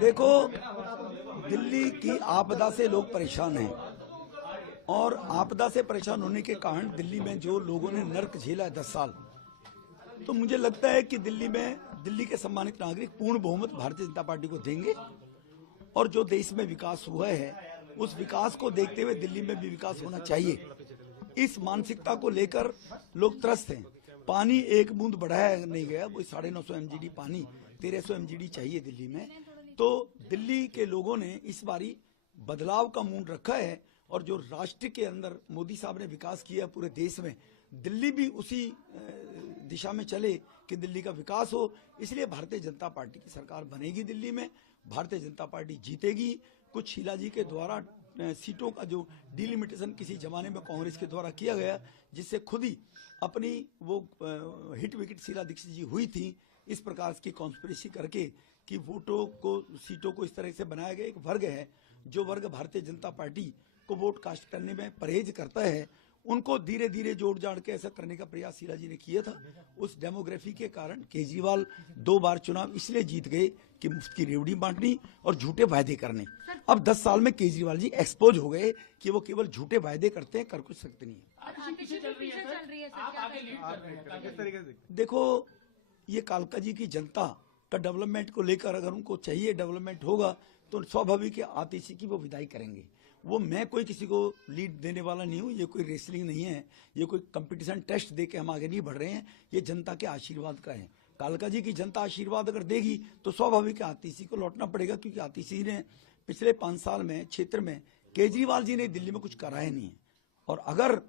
देखो, दिल्ली की आपदा से लोग परेशान हैं और आपदा से परेशान होने के कारण दिल्ली में जो लोगों ने नर्क झेला है 10 साल, तो मुझे लगता है कि दिल्ली के सम्मानित नागरिक पूर्ण बहुमत भारतीय जनता पार्टी को देंगे और जो देश में विकास हुआ है उस विकास को देखते हुए दिल्ली में भी विकास होना चाहिए। इस मानसिकता को लेकर लोग त्रस्त हैं। पानी एक बूंद बढ़ाया नहीं गया, वो 950 MGD पानी 1300 MGD चाहिए दिल्ली में। तो दिल्ली के लोगों ने इस बारी बदलाव का मूड रखा है और जो राष्ट्र के अंदर मोदी साहब ने विकास किया पूरे देश में, दिल्ली भी उसी दिशा में चले कि दिल्ली का विकास हो। इसलिए भारतीय जनता पार्टी की सरकार बनेगी दिल्ली में, भारतीय जनता पार्टी जीतेगी। कुछ शीला जी के द्वारा सीटों का जो डिलिमिटेशन किसी जमाने में कांग्रेस के द्वारा किया गया, जिससे खुद ही अपनी वो हिट विकेट शीला दीक्षित जी हुई थी, इस प्रकार की कॉन्स्पिरेसी करके कि वोटों को सीटों को इस तरह से बनाया गया। एक वर्ग है जो वर्ग भारतीय जनता पार्टी को वोट कास्ट करने में परहेज करता है, उनको धीरे धीरे जोड़ जाड़ के ऐसा करने का प्रयास शीला जी ने किया था। उस डेमोग्राफी के कारण केजरीवाल 2 बार चुनाव इसलिए जीत गए कि मुफ्त की रेवड़ी बांटनी और झूठे वायदे करने। अब 10 साल में केजरीवाल जी एक्सपोज हो गए कि वो केवल झूठे वायदे करते हैं, कर कुछ सकते नहीं है। देखो, ये कालका जी की जनता का डेवलपमेंट को लेकर अगर उनको चाहिए डेवलपमेंट होगा तो स्वाभाविक आतिशी की वो विदाई करेंगे। वो मैं कोई किसी को लीड देने वाला नहीं हूँ, ये कोई रेसलिंग नहीं है, ये कोई कंपटीशन टेस्ट दे के हम आगे नहीं बढ़ रहे हैं, ये जनता के आशीर्वाद का है। कालका जी की जनता आशीर्वाद अगर देगी तो स्वाभाविक आतिशी को लौटना पड़ेगा, क्योंकि आतिशी ने पिछले 5 साल में क्षेत्र में केजरीवाल जी ने दिल्ली में कुछ कराया नहीं है। और अगर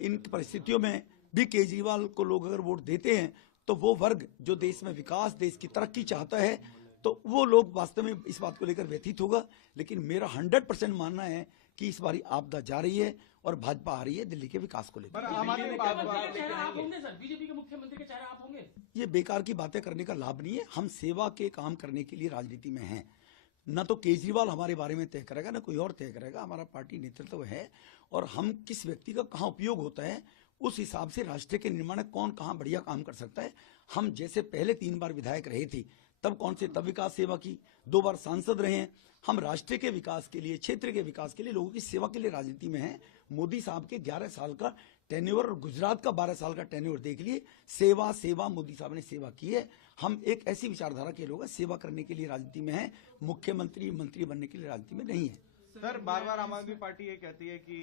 इन परिस्थितियों में भी केजरीवाल को लोग अगर वोट देते हैं तो वो वर्ग जो देश में विकास, देश की तरक्की चाहता है, तो वो लोग वास्तव में इस बात को लेकर व्यथित होगा। लेकिन मेरा 100% मानना है कि इस बारी आपदा जा रही है और भाजपा आ रही है दिल्ली के विकास को लेकर। बीजेपी के मुख्यमंत्री के चेहरा आप होंगे? ये बेकार की बातें करने का लाभ नहीं है। हम सेवा के काम करने के लिए राजनीति में हैं। न तो केजरीवाल हमारे बारे में तय करेगा, न कोई और तय करेगा। हमारा पार्टी नेतृत्व है और हम किस व्यक्ति का कहाँ उपयोग होता है उस हिसाब से राष्ट्र के निर्माण में कौन कहाँ बढ़िया काम कर सकता है। हम जैसे पहले 3 बार विधायक रहे थे तब कौन से तब विकास सेवा की, 2 बार सांसद रहे हैं। हम राष्ट्र के विकास के लिए, क्षेत्र के विकास के लिए, लोगों की सेवा के लिए राजनीति में हैं। मोदी साहब के 11 साल का टेन्योर और गुजरात का 12 साल का टेन्योर देख लिए। सेवा सेवा मोदी साहब ने सेवा की है। हम एक ऐसी विचारधारा के लोग हैं, सेवा करने के लिए राजनीति में हैं, मुख्यमंत्री मंत्री बनने के लिए राजनीति में नहीं है। सर, बार बार आम आदमी पार्टी ये कहती है कि